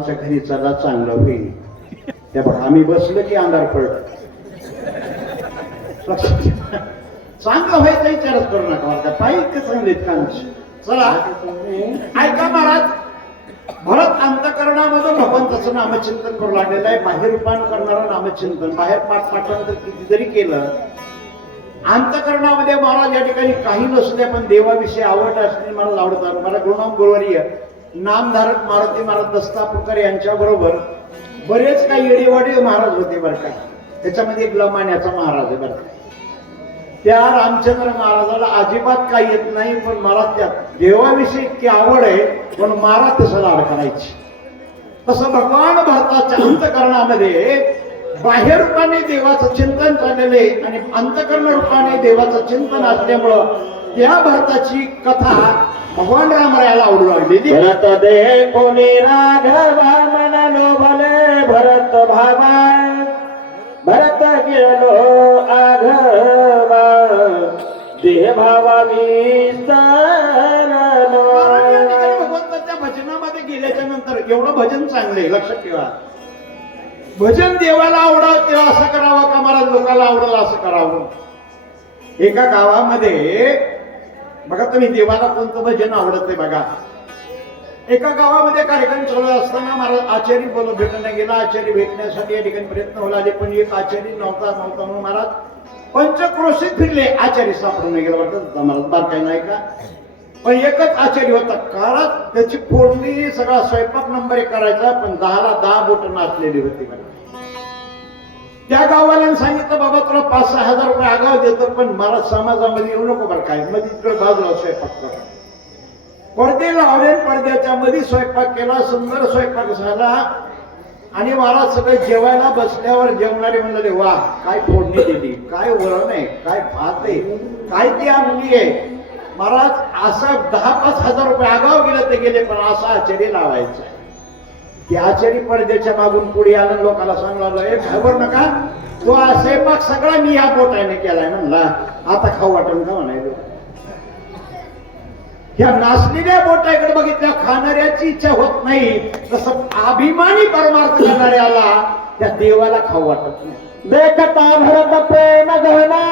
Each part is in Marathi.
आमच्या घरी चला चांगलं होईल. त्या बघ आम्ही बसलो की अंधार पडत. चांगलं व्हायचा विचारच करू नका बरं का? पायी इतकं सांगितलेत चला. ऐका महाराज भरत अंतकरणामध्ये भगवंताचं नामचिंतन करू लागलेलं आहे. बाहेर रूपान करणारं नामचिंतन. बाहेर पाठ पाठांतर किती जरी केलं अंतकरणामध्ये महाराज या ठिकाणी काही नसू द्या पण देवाविषयी आवड असणे मला आवडतात मला गुरुनाम गुरुवर्य नामधारक मारुती महाराज दस्तापूरकर यांच्या बरोबर बरेच काही येडेवाडे महाराज होते बरं का. त्याच्यामध्ये एक लमान्याचा महाराज आहे बरं का. त्या रामचंद्र महाराजाला अजिबात काही येत नाही पण मला त्या देवाविषयी इतकी आवड आहे पण मला तसं लाड करायची. तसं भगवान भारताच्या अंतकरणामध्ये बाह्य रूपाने देवाचं चिंतन चाललेलं आहे आणि अंतकरण रूपाने देवाचं चिंतन असल्यामुळं त्या भरताची कथा भगवान रामरायाला आवडू लागलेली. भरत दे कोणी राघवा मन लोभले भरत भावा. भरत गेलो आघवा. देह भावा भगवंताच्या भजनामध्ये गेल्याच्यानंतर एवढं भजन चांगले लक्षात ठेवा. भजन देवाला आवडावं तेव्हा असं करावं का मला लोकाला आवडलं असं करावं? एका गावामध्ये बघा तुम्ही देवाला कोणतं भजन आवडत आहे बघा. एका गावामध्ये कार्यक्रम चालू असताना महाराज आचार्य बोल भेटण्याला गेला आचार्य भेटण्यासाठी या ठिकाणी प्रयत्न होला आले पण एक आचार्य नव्हता नव्हता म्हणून महाराज पंचक्रोशीत फिरले. आचार्य सापडून गेला वाटत? महाराज बारकाय नाही का? पण एकच आचार्य होता. कारण त्याची फोडणी सगळा स्वयंपाक नंबर एक करायचा पण दहाला दहा बोट नाचलेली होती बरं. त्या गावाला सांगितलं बाबा तुला पाच सहा हजार रुपये आगाव देतो पण मला समाजामध्ये येऊ नको बरं काय. मध्ये इकडे बाजूला स्वयंपाक करा. पडदे लावले पडद्याच्या मध्ये स्वयंपाक केला सुंदर स्वयंपाक झाला. आणि मला सगळे जेवायला बसल्यावर जेवणारे म्हणाले वा काय फोडणी दिली काय वरण आहे काय भात आहे काय ती आमली आहे. महाराज असं दहा पाच हजार रुपये आगाव गेले ते गेले पण असा आचार्य लावायचा. की आचारी पडद्याच्या मागून पुढे आलं लोकांना सांगू लागलं ए खबर नका. तो हा स्वयंपाक सगळा मी या पोटाने केलाय. म्हणला आता खाऊ वाटून का म्हणायचं या नाचलेल्या बोटाकडे बघितल्या खाणाऱ्याची इच्छा होत नाही. तसं अभिमानी परमार्थ करणाऱ्याला त्या देवाला खाऊ वाटत नाही. देखता भरत प्रेम घना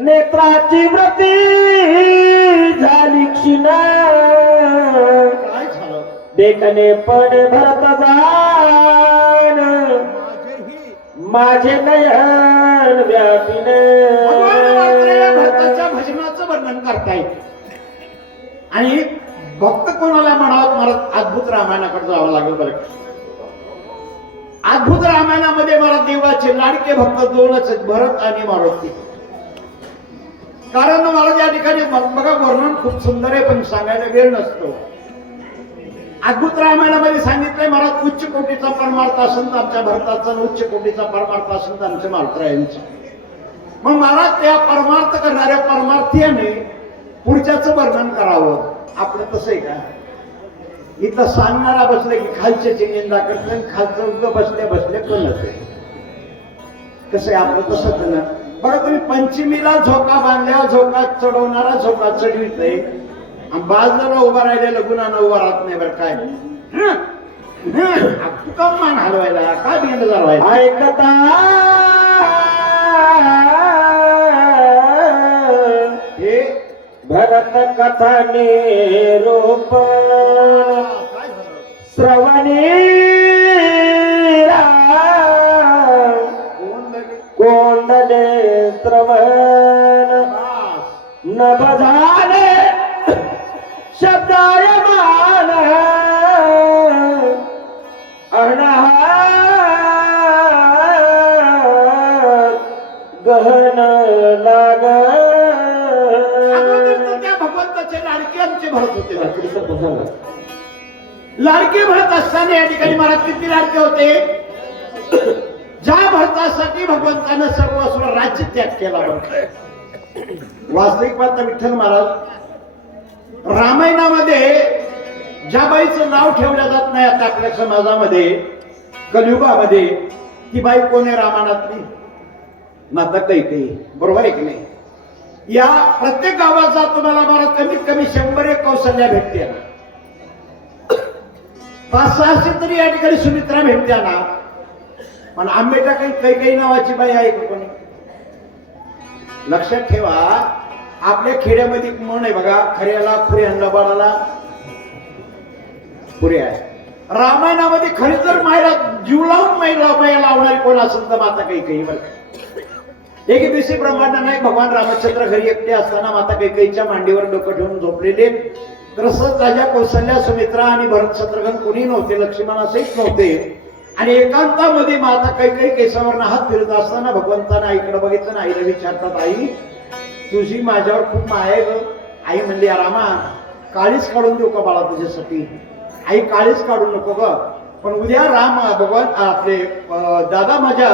नेत्राची व्रती झाली क्षीणा. देखणे पण भरत जाण माझे नयन व्यापिने। भरताच्या भजनाचं वर्णन करतायत. आणि भक्त कोणाला म्हणावं? मला अद्भुत रामायणाकडे जावं लागेल बरं अद्भुत रामायणामध्ये मला देवाचे लाडके भक्त दोनच आहेत भरत आणि मारुती. कारण मला या ठिकाणी बघा वर्णन खूप सुंदर आहे पण सांगायला वेळ नसतो. अद्भुत रामायणामध्ये सांगितलंय मला उच्च कोटीचा परमार्थ असेल तर आमच्या भरताचा उच्च कोटीचा परमार्थ असेल तर आमच्या मालत्रायांचा मग मला त्या परमार्थ करणाऱ्या परमार्थीयाने पुढच्याच वर्णन करावं. आपलं तसं आहे का? इथं सांगणारा बसले की खालच्याची निंदा करते खालचं उगं बसले बसले पण आहे कसं आहे आपलं तसंच ना? बरं तुम्ही पंचमीला झोका बांधल्या झोका चढवणारा झोका चढवित आणि बाजूला उभा राहिलेला गुन्हा उभा राहत नाही बरं काय. मान हलवायला काय बिंदजार व्हायला ऐकता हे? भरत कथा निरूप काय झालं श्रवणी कोंडले श्रवण. शब्दाय मान गहन लाग त्या भगवंताचे लाडके आमचे भरत होते. लाडके भरत असताना या ठिकाणी मला किती लाडके होते ज्या भरतासाठी भगवंतानं सर्व राज्य त्याग केला. वास्तविक पाहता विठ्ठल महाराज रामायणामध्ये ज्या बाईचं नाव ठेवलं जात नाही आता आपल्या समाजामध्ये कलियुगामध्ये ती बाई कोण आहे रामायणातली माता कैकई बरोबर आहे की नाही? या प्रत्येक गावाचा तुम्हाला मला कमीत कमी शंभर एक कौशल्या भेटते पाच सहाशे तरी या ठिकाणी सुमित्रा भेटत्या ना. पण आंबेटा काही काही काही नावाची बाई आहे का कोणी? लक्षात ठेवा आपल्या खेड्यामध्ये एक म्हण आहे बघा खऱ्याला खुऱ्यांना बाळाला. पुरे आहे. रामायणामध्ये खरी जर मायला जीव लावून महिला माया लावणारी कोण असेल तर माता काही काही बरं एक दिवशी ब्रह्मांड नाही भगवान रामचंद्र घरी एकटे असताना माता कैकेईच्या मांडीवर डोकं ठेवून झोपलेले. तसंच राजा कौशल्या सुमित्रा आणि भरत शत्रुघ्न कोणी नव्हते असेच नव्हते. आणि एकांतामध्ये माता कैकेयी केसावरनं हात फिरत असताना भगवंतानं आईकडे बघितलं आईला विचारतात आई तुझी माझ्यावर खूप माया आहे ग. आई म्हणली रामा काळीच काढून देऊ का बाळा तुझ्यासाठी? आई काळीच काढू नको ग. पण उद्या राम भगवान आपले दादा माझ्या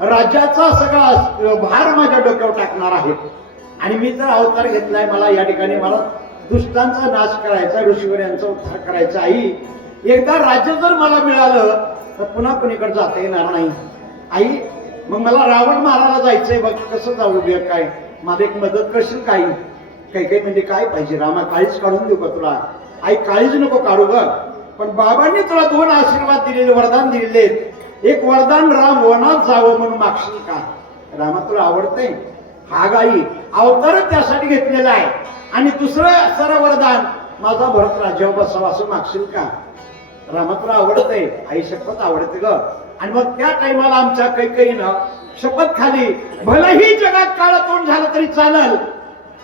राज्याचा सगळा भार माझ्या डोक्यावर टाकणार आहे आणि मी जर अवतार घेतलाय मला या ठिकाणी मला दुष्टांचा नाश करायचा ऋषीवर यांचा उद्धार करायचा आई एकदा राज्य जर मला मिळालं तर पुन्हा कुणीकडे जाता येणार नाही. आई मग मला रावण महाराला जायचंय बघ कसं जाऊ दे काय? मला एक मदत करशील काही? काही काही म्हणजे काय पाहिजे? रामा काळीच काढून देऊ का तुला? आई काळीच नको काढू ग. पण बाबांनी तुला दोन आशीर्वाद दिलेले वरदान दिलेले एक वरदान राम वनात जावं म्हणून मागशील का? रामा तुला आवडते हा गाई अवतार त्यासाठी घेतलेला आहे. आणि दुसरं सर वरदान माझा भरत राज्यावर बसावा असं मागशील का? रामा तुला आवडतंय? आई शपथ आवडते ग. आणि मग त्या टायमाला आमच्या कैकईनं शपथ खाली. भलेही जगात काळ तोंड झालं तरी चालल.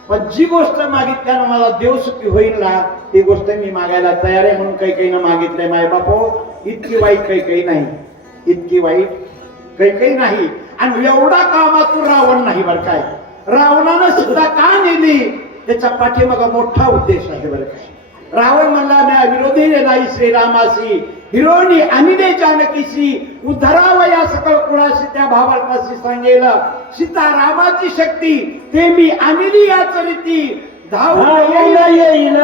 पण जी गोष्ट मागितल्यानं मला देव सुखी होईल ना ती गोष्ट मी मागायला तयार आहे म्हणून कैकईनं मागितलंय माय बापो इतकी वाईट कैकई नाही. इतकी वाईट कैकई नाही. आणि एवढा कामातून रावण नाही बरं काय. रावणानं सुद्धा का नेली? त्याच्या पाठीमागा मोठा उद्देश आहे बरं काय. रावण म्हणला म्या विरोधी नाही श्रीरामासी. हिरोनी अनिले जानकीशी उद्धरावया सकळ कुळाशी त्या भावार्थाशी सांगेल सीता रामाची शक्ती ते मी अनिली या चरिती. धावून येईल.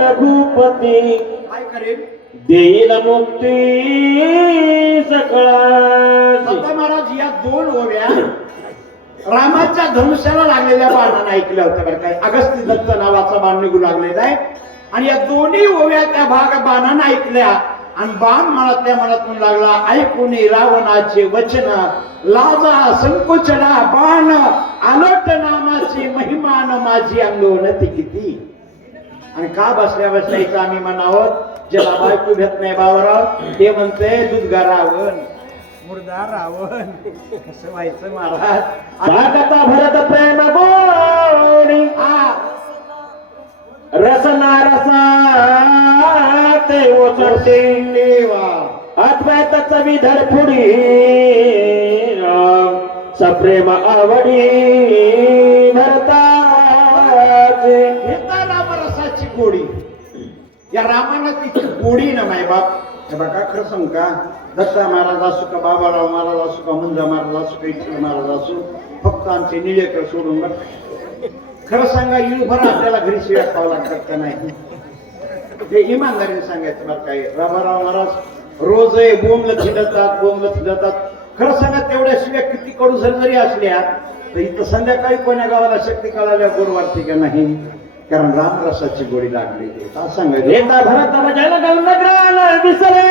रघुपती. काय करेल? देईल मुक्ती सकळा संत महाराज या दोन ओव्या रामाच्या धनुष्याला लागलेल्या बाणानं ऐकल्या होत्या बरं काय अगस्ती दत्त नावाचा बाण निघू लागलेला आहे. आणि या दोन्ही ओव्या त्या भाग बाणानं ऐकल्या. आणि बाण मनातल्या मनातून लागला ऐकुनी रावणाचे वचन लाजा संकोचना बाण आलोट नामाची महिमान माझी अंगवनती किती? आणि का बसल्या बसल्याचं आम्ही म्हणावत ज्याला बायको भेट नाही बावराव ते म्हणते दुधगा रावण मुर्दा रावण. कसं व्हायचं महाराज? भागता भरत प्रेम गोडी हा रसना रसा. देवा. अद्वैताच विधर पुढी सप्रेम आवडी भरताचे घेता रामरसाची गोडी. या रामानं तिची गोडी ना माय बाप. हे बघा खरं सांग का? दत्ता महाराज असू का बाबाराव महाराज असू का मुंजा महाराज असू का इच्छा महाराज असू फक्त आमचे निळेकर सोडून खरं सांगा युभर आपल्याला घरी शिव्या खावं लागतात का नाही? ते इमानदारीने सांगायचं बरं काय रामाराव महाराज रोज बोंबल थिडतात बोंबल थिडतात खरं सांगा तेवढ्या शिव्या किती कडू जरी जरी असल्या तर इथं संध्याकाळी कोण्या गावाला शक्ती कळाल्या गोड वाटते का नाही? कारण रामरसाची गोडी लागली. असं सांगायचं? येता भरत गंधग्रान विसरे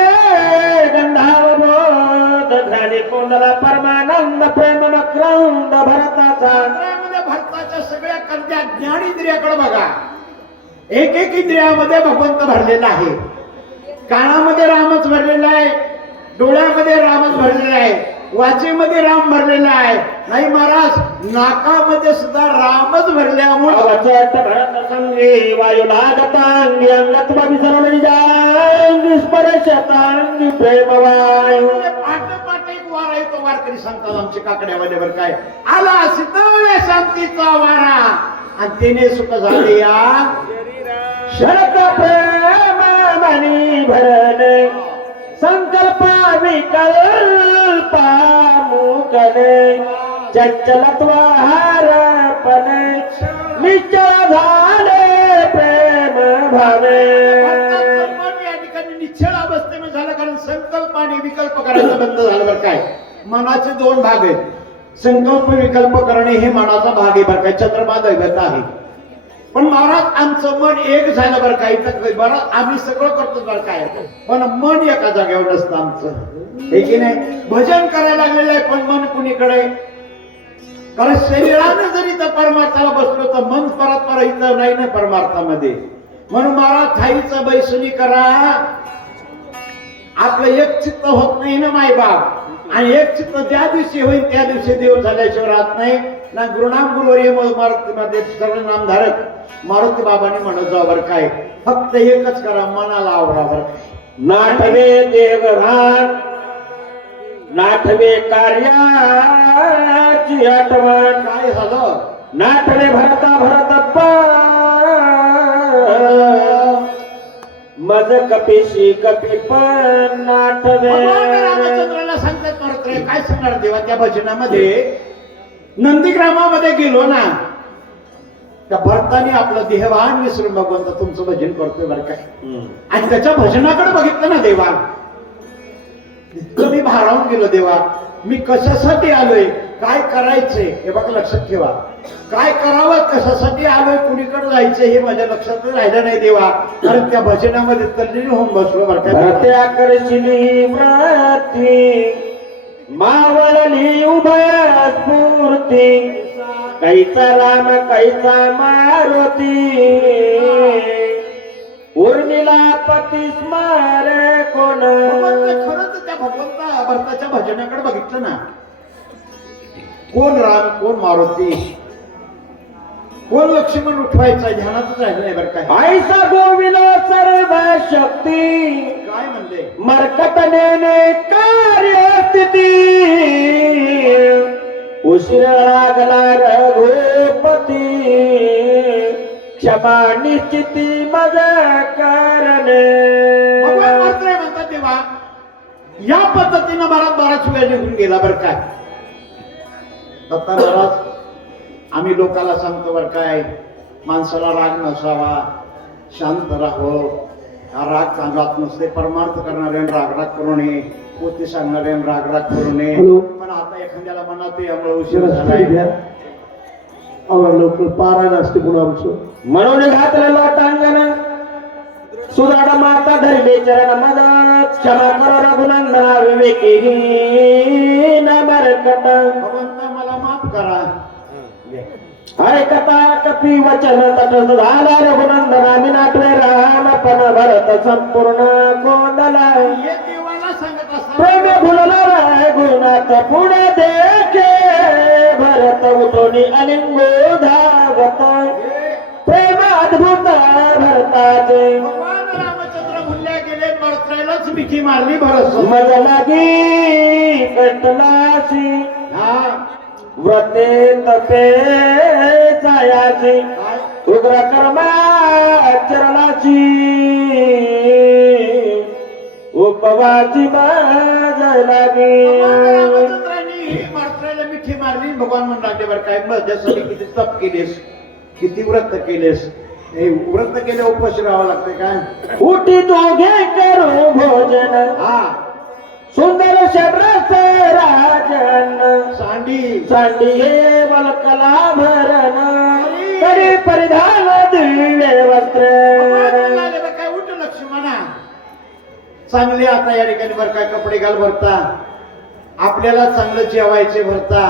गंधाव बोध झाले. कोंडला परमानंद प्रेम मक्रंद भरताचा भक्ताच्या सगळ्या कर्त्या ज्ञान इंद्रियाकडे बघा. एक एक इंद्रियामध्ये भगवंत भरलेला आहे. कानामध्ये रामच भरलेला आहे. डोळ्यामध्ये रामच भरलेला आहे. वाचेमध्ये राम भरलेला आहे. नाही महाराज नाकामध्ये सुद्धा रामच भरल्यामुळे पाठ पाठ एक वारा येतो वारकरी सांगतात आमचे काकड्यामध्ये बरं काय. आला सितवणे शांतीचा वारा. आणि तिने सुख झाले या शरत प्रेम मनी भरणे संकल्प विकल्पा मुकने चंचलत्व हारपणे निश्चल झाले प्रेम भावे भक्ताचं मन या ठिकाणी निश्चळ झालं कारण संकल्प आणि विकल्प करायचं बंद झालं बरं काय? मनाचे दोन भाग आहेत. संकल्प विकल्प करणे हे मनाचा भाग आहे बरं काय? चंद्रमा दैवत आहे. पण महाराज आमचं मन एक झालं बरं काही इथं बरं? आम्ही सगळं करतो बरं काय पण मन एका जागेवर नसतं आमचं. हे की नाही? भजन करायला लागलेलं आहे पण मन कुणीकडे? कारण शरीरानं जरी तर परमार्थाला बसलो तर मन परत परत इथं नाही ना परमार्थामध्ये. म्हणून महाराज थाईचं बैसुनी करा. आपलं एक चित्त होत नाही ना माय बाप आणि एक चित्त ज्या दिवशी होईल त्या दिवशी देव झाल्याशिवाय राहत नाही. ना गुरुनाम गुरुवर्य मारुतीमध्ये सर्व नामधारक मारुती बाबांनी म्हणत जावं काय. फक्त एकच करा मनाला आवडावर नाठवे देवघान नाठवे कार्याची आठवण काय झालं? नाठवे भरता भरतप्पा मज कपिशी कपी पण नाठवे. भगवान सांगतात परत काय सांगणार देवा त्या भजनामध्ये? नंदीग्रामामध्ये गेलो ना त्या भरताने आपलं देहवान विसरून भगवंत तुमचं भजन करतोय बरं काय. आणि त्याच्या भजनाकडे बघितलं ना देवा इतकं मी भारावून गेलो देवा मी कशासाठी आलोय? काय करायचंय? हे बघा लक्षात ठेवा. काय करावं? कशासाठी आलोय? कुणीकडे जायचंय? हे माझ्या लक्षातच राहिलं नाही देवा कारण त्या भजनामध्ये तल्लीन होऊन बसलो बरं काय मावळली उभया स्फूर्ती कैचा राम कैचा मारुती. उर्मिला पती स्मार कोण? खरंच त्या भगवंता भरताच्या भजनाकडे बघितलं ना. कोण राम कोण मारुती? कोण लक्ष्मण उठवायचा? ध्यानातच राहिलं नाही बरं काय. आईसा गोविल सर्व शक्ती. काय म्हणले? मरकटनेने कार्यस्थिती. उशीर लागला रघुपती क्षमा निश्चिती माझा कारणे. म्हणतात तेव्हा या पद्धतीनं बराच बराच वेळ निघून गेला बरं काय. दत्ता महाराज आम्ही लोकाला सांगतो बरं काय माणसाला राग नसावा शांत राहो. हा राग चांगलाच नसते परमार्थ करणारे राग राग करू नये पोती सांगणारे राग राग करू नये. पण आता एखाद्याला मनात यामुळे उशीर झालाय. लवकर पारायण असते पुन्हा आमचं. म्हणून घातलं लोटांगण सुदाड माता धरले चरण मदत. क्षमा कर रघुनंदना विवेकी मला माफ करा. कथा कपी वचन तटस्थ झाला रघुनंदना मी नाटवे राम पण भरत संपूर्ण गोंधला प्रेम भुलला गुणात पुढे देखे. भरत उठोनी अलिंगो धावत. प्रेम अद्भुत भरताचे. मिठी मारली भरस मज लागी कंटलासी हा व्रते तपे जायाची उग्र कर्मा चरणाची उपवाची बाजाय लागी भगवान रामचंद्रांनी मरत्रायला मिठी मारली. भगवान म्हणून लागले बरं काय माझ्यासाठी किती तप केलेस किती व्रत केलेस. हे व्रत केले उपाशी राहावं लागतंय काय? उठी दोघे करू भोजन. हा. सुंदर शब्रस राजन. सांडी. सांडी हे वलकला भरण. करी परिधान दिव्य वस्त्र. काय उठ लक्ष्मणा चांगले आता या ठिकाणी बरं काय कपडे घाल भरता. आपल्याला चांगलं जेवायचे भरता.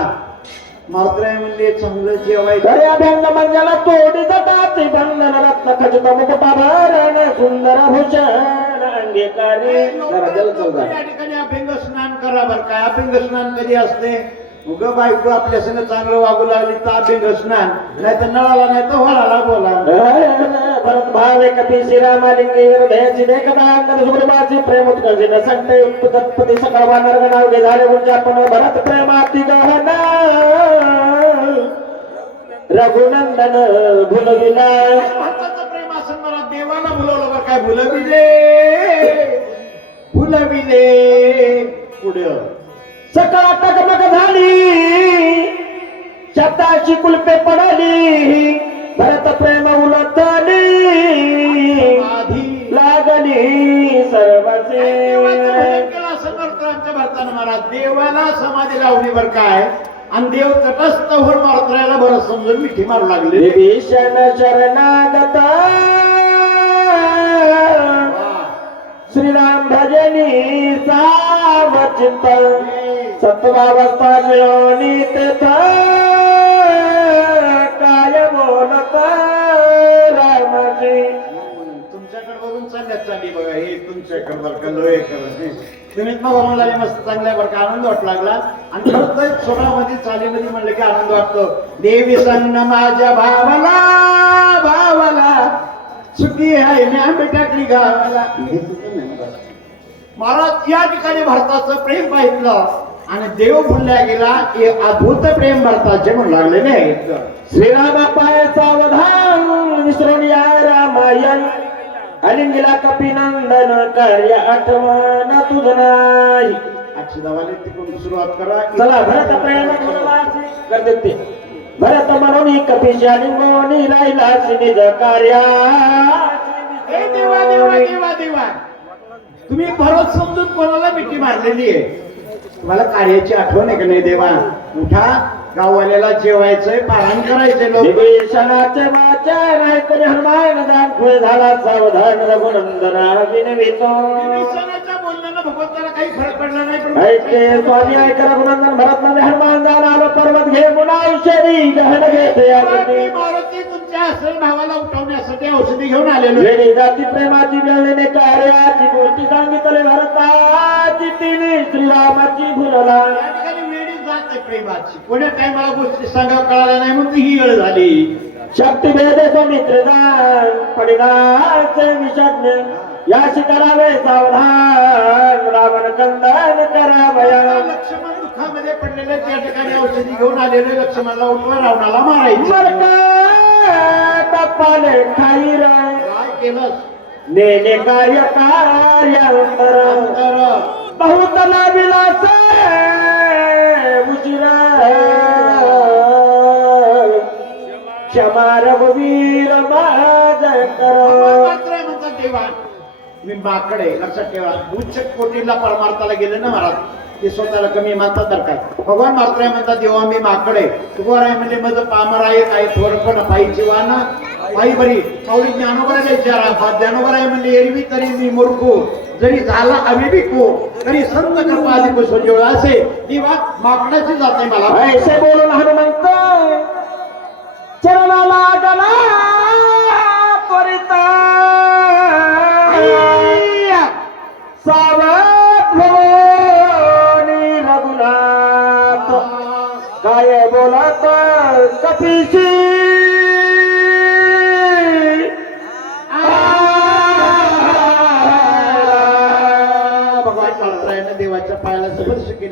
मात्र म्हणले चांगलं जेवायचं. खऱ्या अभ्यंग मंजला तोडी जटाची बंधन रत्न खचित मुकुटा भरण सुंदर भूषण अंगीकारी. जरा जल चल जरा. या ठिकाणी अभ्यंग स्नान करा बरं काय अभ्यंग स्नान कधी असते? उग बायको आपल्या संग चांगलं वागू लागली तर अभ्यंग स्नान. नाही तर नळाला नाही तर होळाला बोला. भरत भावे कपी श्रीरामालिंगी हृदयाची देखता अंगद सुगुरबाची प्रेम उत्कर्षित संते उत्पत्ती सकळ वानर नावगे झाले उच्चापन भरत प्रेमाती गहना रघुनंदन भुलविला. भारताचं प्रेम असं मला देवाला बोलवलं काय भुलविले भुलविले पुढं. सकाळ टकमक झाली. शब्दाची कुलपे पडली. भरत प्रेम उलटली. आधी लागली सर्वाचे आमच्या भारतानं महाराज. देवाला समाधी लावली बरं काय? आणि देव तटस्थ होऊन मारत्रायला बरं समजून मिठी मारू लागले. विभीषण शरणागत श्रीराम भजनी सावचित सत्वावस्था मिळवणी तेथ. काय बोलत रामजी? तुमच्याकडे बघून चालल्यात चाली बघा हे तुमच्याकडे बरं का लोहे तुम्ही मग म्हणाले मस्त चांगल्या बरं का आनंद वाटू लागला. आणि परत स्वरामध्ये चालीमध्ये म्हणलं की आनंद वाटतो. देवी सांग माझ्या भावना सुखी आहे मी आंबे टाकली गावाला. महाराज या ठिकाणी भारताचं प्रेम पाहिलं आणि देव बोलल्या गेला हे अद्भुत प्रेम भारताचे म्हणू लागले नाही. श्रीराम पाय सावधान विसरून या रामायण अलिंगला कपिनंदन कार्य आठवण तुझ नाही. अक्षदावाने तिकडून सुरुवात करा. चला भरत प्रेम गुणवाची करते भरत म्हणून कपिशा लिंगोनी राहिला निज कार्या. हे देवा देवा देवा देवा. तुम्ही भरत समजून कोणाला मिठी मारलेली आहे? तुम्हाला कार्याची आठवण आहे का नाही देवा? उठा गाववाल्याला जेवायचंय पारायण करायचे लोक विभीषणाचे वाचन ऐकून हनुमान दाखवे झाला सावधान रघुनंदना विनवितो विभीषणाच्या बोलण्यानं भगवंताला काही फरक पडला नाही पण ऐके स्वामी ऐक रघुनंदन भरत मध्ये हनुमान जाण आलो पर्वत घे मुना औषधी गहन घेते मी मारुती तुमच्या असेल भावाला उठवण्यासाठी औषधी घेऊन आलेलो. वेळी जाती प्रेमाची वेळेने कार्याची गोष्टी सांगितले भरताची तिने श्रीरामाची भुलला. या ठिकाणी वेळी जात आहे प्रेमाची. कोण्या टायमाला गोष्टी सांगावं कळाल्या नाही म्हणून ही वेळ झाली. शक्ती भेदे मित्र पडिनाचे विषज्ञ. याशी करावे सावधान रावण कंदन करावया लक्ष्मण दुःखामध्ये पडलेले त्या ठिकाणी औषधी घेऊन आलेले लक्ष्मणाला उठवा रावणाला मारायचे. टप्पाले ठाईर. काय केलं नेने कार्य कार्यांतर. तर बहुत लाविलास उशिरा क्षमा रघुवीर माझ कर देवा मी माकडे लक्षात ठेवा. उच्च कोटीला परमार्थाला गेले ना महाराज? ते स्वतःला कमी मानतात तर काय भगवान मात्र म्हणतात देवा मी माकडे. तुकोर म्हणजे आहे म्हणजे माझं पामर आहे काही थोरपण पायी वाना पायी बरी. माऊली ज्ञानोबराला विचारा हा ज्ञानोबर आहे म्हणजे एरवी तरी मी मूर्खू. जरी झाला अविविको तरी संत कृपा आधी बसवली असे. देवा माकडाची जात नाही मला. ऐसे बोलून हनुमंत. चरणाला गणा परिता.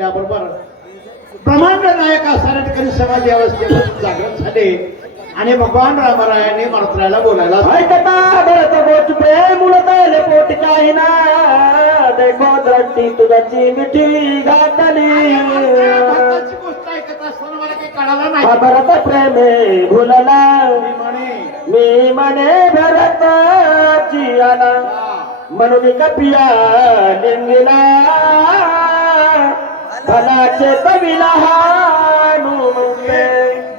केल्याबरोबर ब्रह्मांड नायक असणाऱ्या ठिकाणी समाज व्यवस्थेत जागृत झाले. आणि भगवान रामरायाने मारुत्राला बोलायला भरत पोट काही ना. देखो दृष्टी तुझची मिठी घातली. भरताची गोष्ट ऐकत असताना मला काही कळालं नाही. भरत प्रेमे भुलला. मी म्हणे. भरताची आला म्हणून कपिया लिंगला फलाचे कविला हनुमंते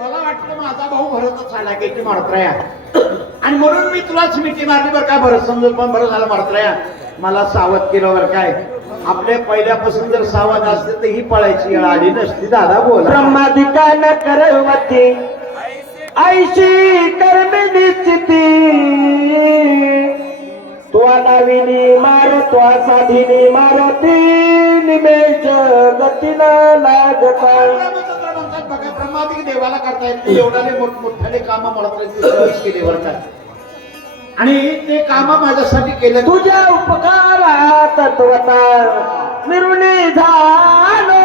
मला वाटलं माझा भाऊ भरतच आला की ती मारुत्रया आणि म्हणून मी तुलाच मिठी मारली बरं काय भरत समजून पण बरं झालं मारुत्रया मला सावध केलं बरं काय. आपल्या पहिल्यापासून जर सावध असते तर ही पळायची वेळ आली नसती. दादा बोल. ब्रह्मादिका न करवती ऐशी कर्म निश्चिती. त्वा नाविनी मार त्वा साधिनी मारती. निमेष गतीला लागता म्हणतात बघा ब्रह्मादिक देवाला करतायत तू एवढाले मोठमोठाले काम मला तू सहज केले बरं का आणि ते काम माझ्यासाठी केलं तुझ्या उपकारा तत्वता झालो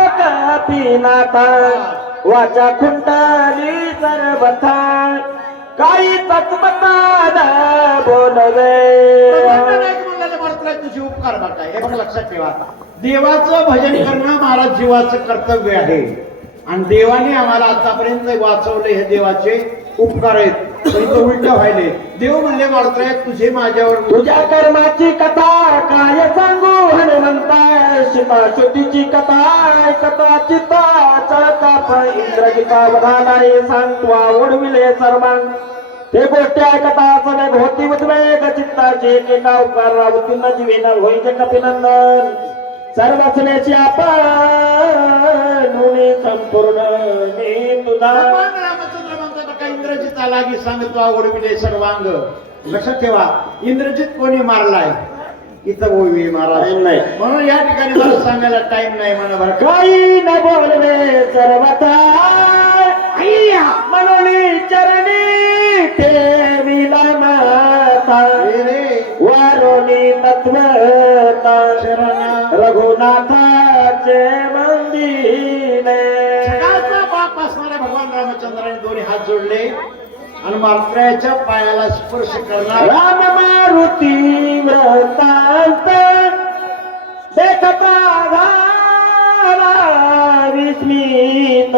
वाचा खुंटाली सर्वथा. काही तत्वता बोलवे. तुझे उपकार बघा हे बघ लक्षात ठेवा देवाचं भजन करणं महाराज जीवाचं कर्तव्य आहे. आणि देवाने आम्हाला आतापर्यंत वाचवले हे देवाचे उपकार आहेत. उलट व्हायले. देव म्हणले मारतोय तुझे माझ्यावर तुझ्या कर्माची कथा काय सांगू हनुमंता सीता श्रुतीची कथा ऐकता चिता चळता इंद्रजिता सांगतो ओढविले सर्वांग. ते गोष्टी ऐकता सगळे भोवती उद्वेग. चित्ताचे एकेका उकार रावतीन जीवेन होईचे कपिनंदन. सर्वचनेची आपण नुनी संपूर्ण मी तुझा का इंद्रजित लागी सांगतो आवडविले सर्वांग. लक्षात ठेवा इंद्रजित कोणी मारलाय? इथं ओवी Time नाही. म्हणून या ठिकाणी मला सांगायला टाइम नाही म्हणा बरं काही न बोलवे सर्वथा जोडले आणि मात्र्याच्या पायाला स्पर्श करणार. राम मारुती व्रतांत देखता विस्मित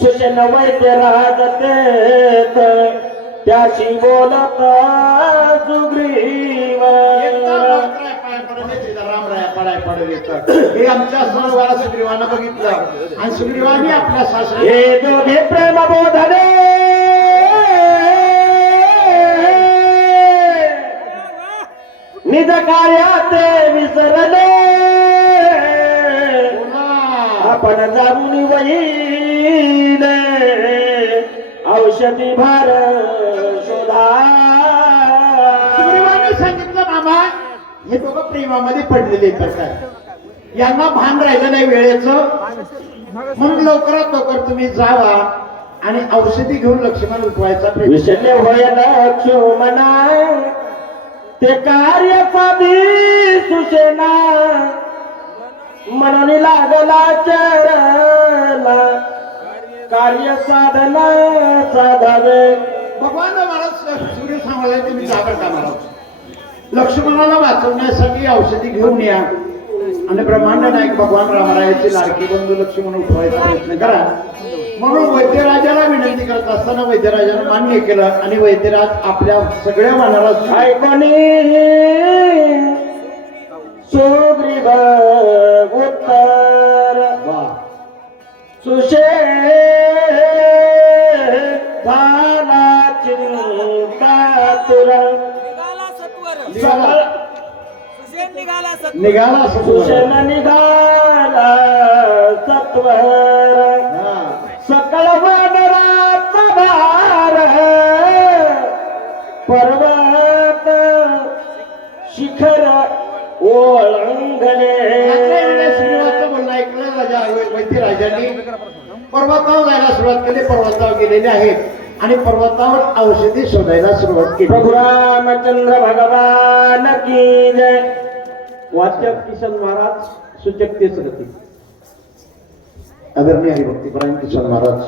सुशन वैद्य राजतेत त्याशी बोलत सुग्रीव एकदा मात्र्या पाया पडले, तिथं पाया पडले तर. हे आमच्या सरोवरा सुग्रीवानं बघितलं. आणि सुग्रीवानी आपल्या सासरे हे दोघे बोधने निज कार्यात विसरले आपण जाऊन वहील औषधी भार हे दोघं प्रेमामध्ये पडलेले यांना भान राहिलं नाही वेळेचं. म्हणून लवकरात लवकर तुम्ही जावा आणि औषधी घेऊन लक्ष्मण उठवायचा विषय होय लक्ष्मणा ते कार्य साधी सुशेना म्हणून लागला चरला. कार्य साधना साधावे. भगवान महाराज सूर्य तुम्ही जाबर का महाराज लक्ष्मणाला वाचवण्यासाठी औषधी घेऊन या. आणि ब्रह्मांड नायक भगवान रामरायाची लाडकी बंधू लक्ष्मण उठवायचा प्रयत्न करा. म्हणून वैद्यराजाला विनंती करत असताना वैद्यराजानं मान्य केलं आणि वैद्यराज आपल्या सगळ्या मनाला सुशे झाला चिंता निघाला निघाला सत्वर निघाला सत्वर सकळ वानराचा भार. पर्वत शिखर ओळंगले. ऐकलं राजा वैद्यराजांनी पर्वतावर जायला सुरुवात केली पर्वतावर गेलेले आहेत. आणि पर्वतावर औषधी शोधायला सुरुवात केली. रामचंद्र भगवान की जय. वाचक किशन महाराज सूचक तेच गती आदरणीय हरिभक्तीपरायण किशन महाराज